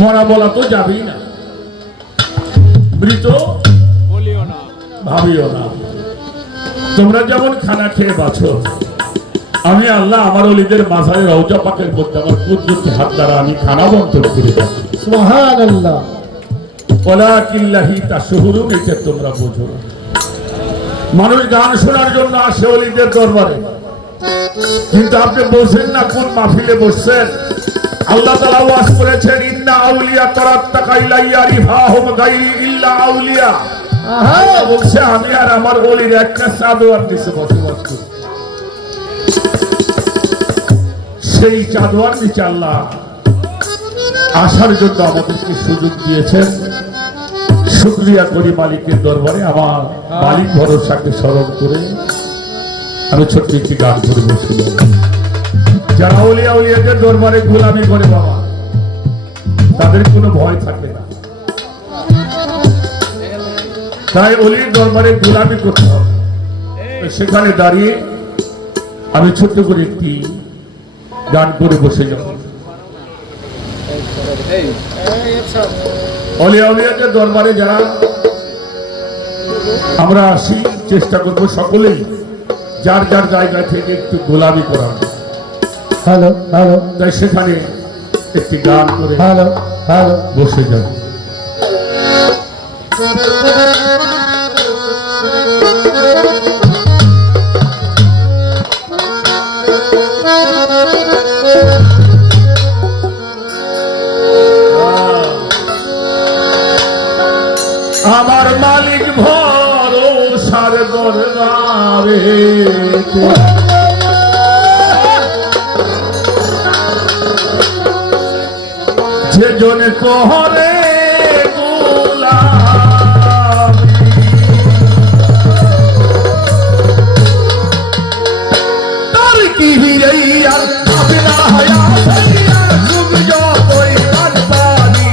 মরা বলা তো যাবেই না, মৃত বলিও না, ভাবিও না। তোমরা যেমন খানা খেয়ে বাঁচো, আমি আল্লাহ আমার ওলিদের মাঝারে রওজা পাকের মধ্যে আমার কুদরতি হাত দ্বারা আমি খানা বন্টন করে থাকি। সুবহানাল্লাহ। ওয়ালাকিল্লাহি তাশহুরুন, এটা তোমরা বোঝো না। মানুষ গান শোনার জন্য আসে ওলিদের দরবারে, কিন্তু আপনি বলছেন না কোন মাহফিলে বসছেন। আল্লাহ তাআলা ওয়াজ করেছেন, ইন্না আউলিয়া তারাত্তাকা ইলাইয়া রিফাহুম গায়রি ইল্লা আউলিয়া। বলছে আমি আর আমার ওলির একটা চাদর নিচে বসবাস করি, সেই চাদর নিচে আল্লাহ আসার জন্য আমাদেরকে সুযোগ দিয়েছেন। শুকরিয়া করি মালিকের দরবারে। আমার মালিক ভরসাকে স্মরণ করে আমি ছোট্ট একটি গান করে বসছিলাম। যারা আউলিয়া উলিয়াদের দরবারে গোলামি করে বাবা, তাদের কোনো ভয় থাকে না। তাই অলির দরবারে গোলামি করতে হবে। সেখানে দাঁড়িয়ে আমি ছোট্ট করে একটি গান করে বসে যাব। অলিয়া উলিয়াদের দরবারে যারা আমরা আসি, চেষ্টা করব সকলেই যার যার জায়গা থেকে একটু গোলামি করা। হ্যালো হ্যালো, তাই সেখানে একটি গান করে হ্যালো হ্যালো, বসে যাব। আমার মালিক ভরসার দরবারে যে জনে তোহরে গোলামি, তার কি হিরে আর হবে না হায়া সাইয়া সুখ যতই বানপানি,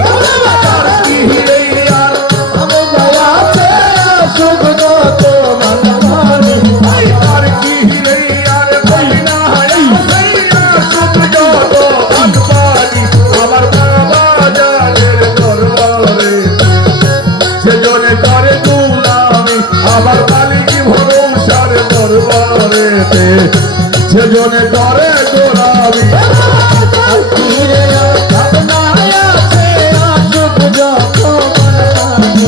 তার কি হিরে আর আমি যায়াতে সুখ যত বানপানি, তার কি হিরে আর হবে না হায়া সাইয়া সুখ যত বানপানি। আমার বাবা জানের দরবারে সেজনে করে গোলামি, আমার মালিক ভরসার দরবারেতে সেজনে করে গোলামি। ফিরে ভাবনা আছে সুখ যত বানপানি,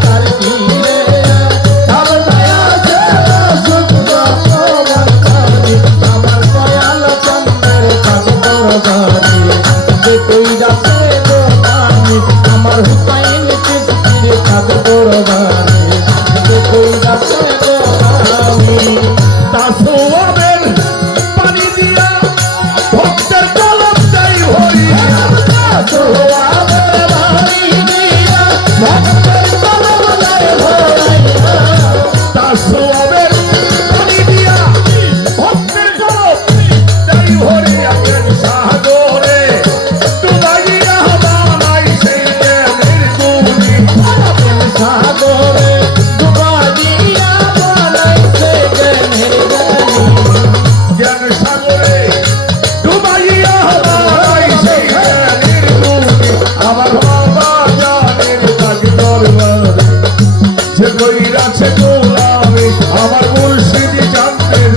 তার ফিরে ভাবনা আছে সুখ যত বানপানি, আমার দয়াল চন্দ্রের কাজ দরবারে যে কই যাচ্ছে দোকানি, আমার হুসাইন চিঠির কাজ দরবারে যে কই যাচ্ছে দোকানি। তাসওয়াবের পানি দিয়া ভক্তের কলম চাই ভরিয়া, তাসওয়াবের পানি দিয়া ভক্তের কলম চাই ভরাইয়া, তাসওয়াবের পানি দিয়া ভক্তের কলম চাই ভরিয়া। সাগরে ডুবাইয়া বানাই সেই জ্ঞানের গুণী, সাগরে ডুবাইয়া বানাইছে জ্ঞানের জ্ঞানী, জ্ঞান সাগরে ডুবাইয়া বানাই সেই জ্ঞানের গুণী। আমার বাবা জানের তাক দরবারে যে কইরাছে গোলামি, আমার মুর্শিদি জানতের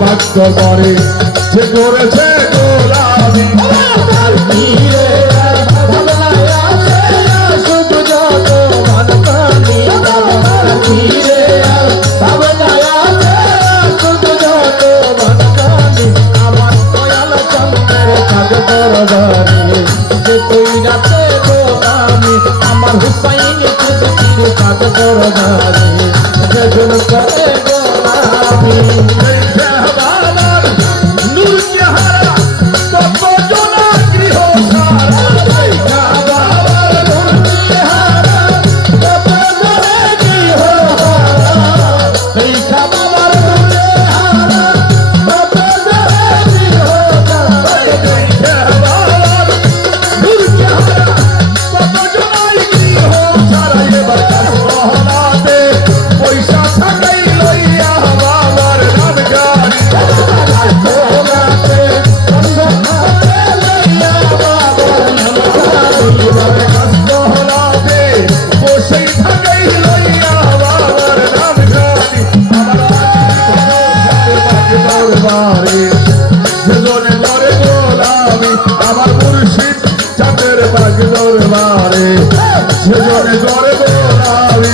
পাক দরবারে যে করেছে গোলামি। তার ফিরে ভাবনায় আছে সুখ যত বানপানি, তার ফিরে ভাবনায় আছে সুখ যত বানপানি, আমার দয়াল চন্দ্রের কাজ দরবারে যে কই রাতে গোলামি, আমার হুসাইন চিঠির কাজ দরবারে যে জন করে গোলামি। এই শাহবাবার নূর চেহারা কত জনা গৃহ সারা, এই শাহবাবার নূর চেহারা কত জনে গৃহহারা, এই বাবার নূরে হারা কত জনে গৃহহারা, এই শাহবাবার নূর চেহারা কত জনাই গৃহ সারা। এবার কাজ মহলাতে পয়সা থাকাই লইয়া বাবার নাম সেজনে করে গোলামি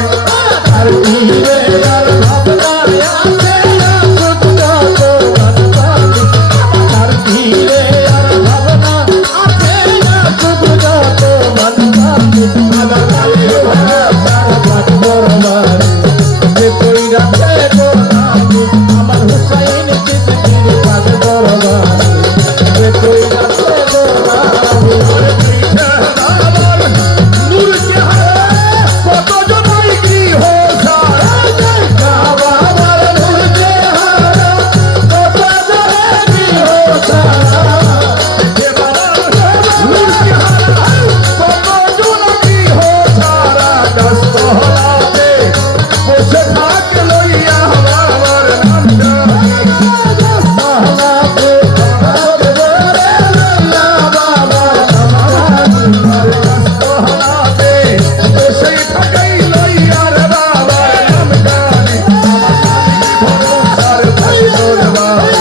আর কি রে আর ভাবনার আছে আসুক যত মনপানি আর কি রে আর ভাবনা আছে আসুক যত মনপানি আমার কালে ভাষার পাঠ দরবারে যে কই রাখে গোলামি আমার হুসাইন চিৎকির পাঠ দরবারে যে কই রাখে গোলামি নূর কে হায় কত জনাই গৃহ সারা বাবার নূর কে হারা কত জনে গৃহ সারা নূর কে হায় কত জনাই গৃহ সারা দস্তহলাতে বসে থাকে লইয়া বাবার নামটা মহলাতে ভগরে লইলা বাবার নামাজ দস্তহলাতে বসে থাকে লইয়া বাবার নামটা ভরসার ভাই দরবারে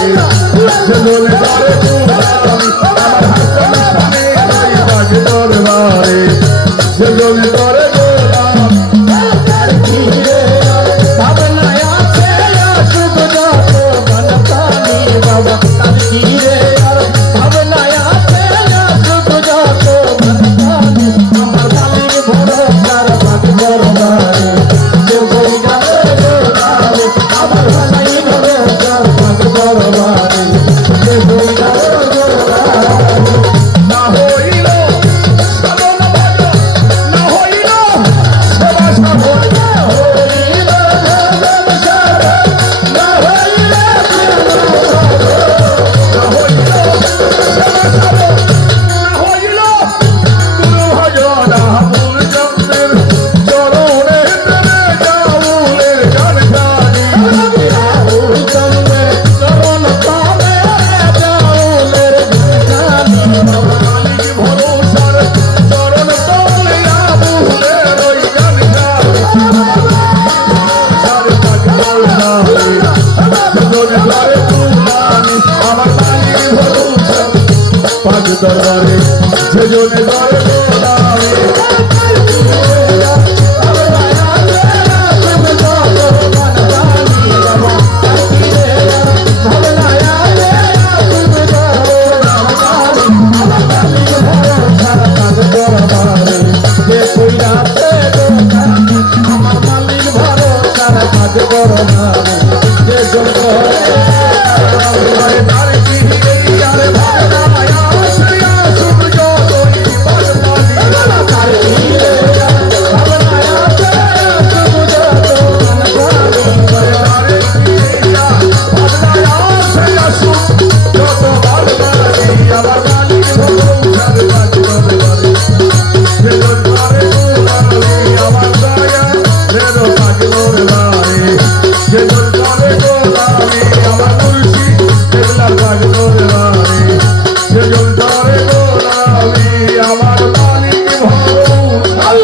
সেজনে করে গোলামি আমার হাসান শানে ভাই বাজ দরবারে সেজনে করে গোলামি আর কি রে ভাবনায় আছে আসুক যত মনপানি বাবা আর কি রে আর ভাবনায় আছে আসুক যত মনপানি আমার মালিক ভরসার পাঠ দরবারে যে বই যাবে গোলামি আমার মালিক ভরসার পাঠ দরবারে যে বই যাবে গোলামি না হইল সাধন ভজ না হইল সেবা সাধন হইল ভজন সারা না হইলে না হইল সেবা সাধন না হইল গুরু ভজন আবুল জন্মের চরণে প্রেমে যাউলের গান গানি রাহুল চন্দ্রে চরণ পাবে যাউলের গানি মালিক ভরসার চরণ তলে আবুলের ওই গান গানি সার পাক দরবারে সেজনে করে গোলামি আমার মালিক ভরসার পাক দরবারে সেজনে করে গোলামি আরে তার কি আরে ভাবনা আশ্রয়া সূর্য তোই পানি আরে কি ভাবনা আশ্রয়া সূর্য যত ভালবাসি আমার মালিক ভরসার পাক দরবারে সেজনে করে গোলামি আমার দয়া রেরো পাক দরবারে সেজনে করে গোলামি আমার মুর্শিদ কেবলার পাক দরবারে সেজনে করে গোলামি আমার মালিক ভরসার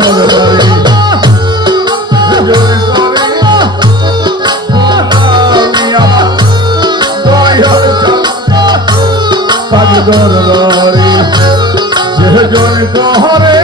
দরবারে সেজনে করে গোলামি আমার দয়ার পাক দরবারে সেজনে করে